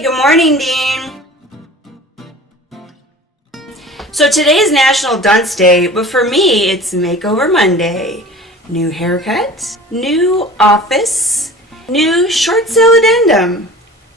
Hey, good morning, Dean. So today is National Dunce Day, but for me, it's Makeover Monday. New haircut, new office, new short sale addendum.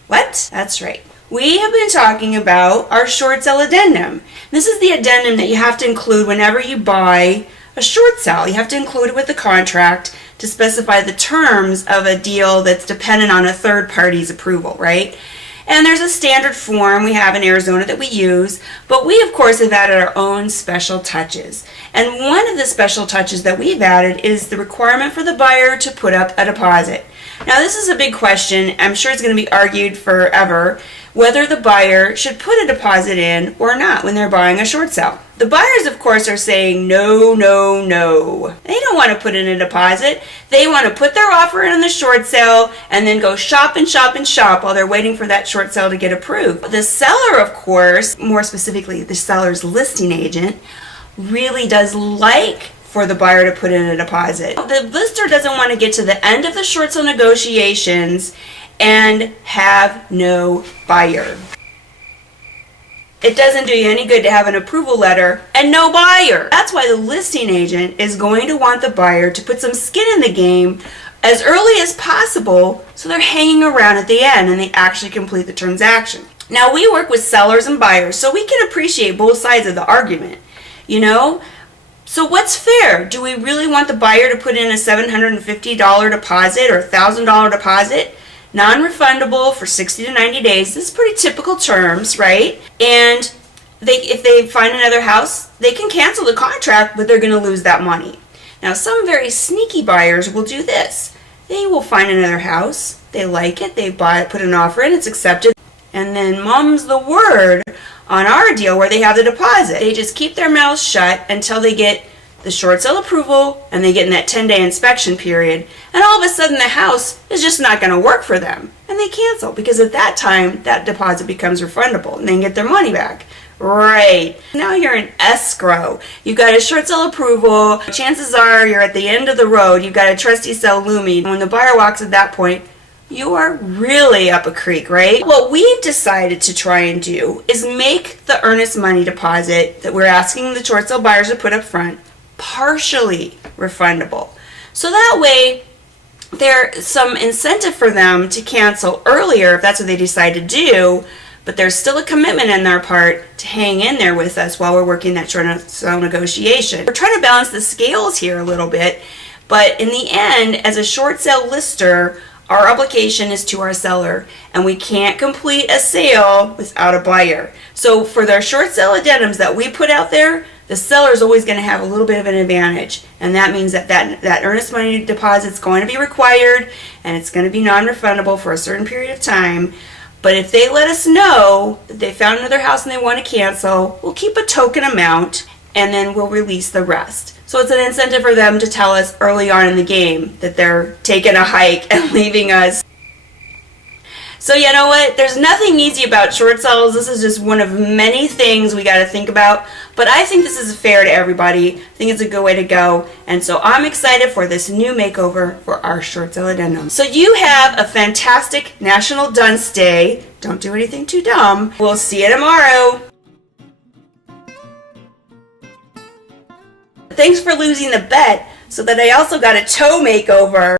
What? That's right. We have been talking about our short sale addendum. This is the addendum that you have to include whenever you buy a short sale. You have to include it with the contract to specify the terms of a deal that's dependent on a third party's approval, right? And there's a standard form we have in Arizona that we use, but we of course have added our own special touches. And one of the special touches that we've added is the requirement for the buyer to put up a deposit. Now this is a big question. I'm sure it's going to be argued forever whether the buyer should put a deposit in or not when they're buying a short sale. The buyers, of course, are saying no, no, no. They don't want to put in a deposit. They want to put their offer in on the short sale and then go shop and shop and shop while they're waiting for that short sale to get approved. The seller, of course, more specifically the seller's listing agent, really does like for the buyer to put in a deposit. The lister doesn't want to get to the end of the short sale negotiations and have no buyer. It doesn't do you any good to have an approval letter and no buyer. That's why the listing agent is going to want the buyer to put some skin in the game as early as possible so they're hanging around at the end and they actually complete the transaction. Now we work with sellers and buyers so we can appreciate both sides of the argument, you know? So what's fair? Do we really want the buyer to put in a $750 deposit or $1,000 deposit? Non-refundable for 60 to 90 days. This is pretty typical terms, right? And if they find another house, they can cancel the contract, but they're going to lose that money. Now, some very sneaky buyers will do this. They will find another house. They like it. They buy it, put an offer in, it's accepted. And then mum's the word on our deal where they have the deposit. They just keep their mouths shut until they get the short sale approval and they get in that 10-day inspection period, and all of a sudden the house is just not going to work for them and they cancel because at that time that deposit becomes refundable and they can get their money back. Right. Now you're in escrow. You've got a short sale approval. Chances are you're at the end of the road. You've got a trustee sale looming. When the buyer walks at that point, you are really up a creek, right? What we've decided to try and do is make the earnest money deposit that we're asking the short sale buyers to put up front partially refundable. So that way there's some incentive for them to cancel earlier if that's what they decide to do, but there's still a commitment on their part to hang in there with us while we're working that short sale negotiation. We're trying to balance the scales here a little bit, but in the end, as a short sale lister, our obligation is to our seller, and we can't complete a sale without a buyer. So for their short sale addendums that we put out there, the seller is always going to have a little bit of an advantage, and that means that earnest money deposit is going to be required, and it's going to be non-refundable for a certain period of time. But if they let us know that they found another house and they want to cancel, we'll keep a token amount, and then we'll release the rest. So it's an incentive for them to tell us early on in the game that they're taking a hike and leaving us. So you know what? There's nothing easy about short sales. This is just one of many things we got to think about. But I think this is fair to everybody. I think it's a good way to go. And so I'm excited for this new makeover for our short sale addendum. So you have a fantastic National Dunce Day. Don't do anything too dumb. We'll see you tomorrow. Thanks for losing the bet so that I also got a toe makeover.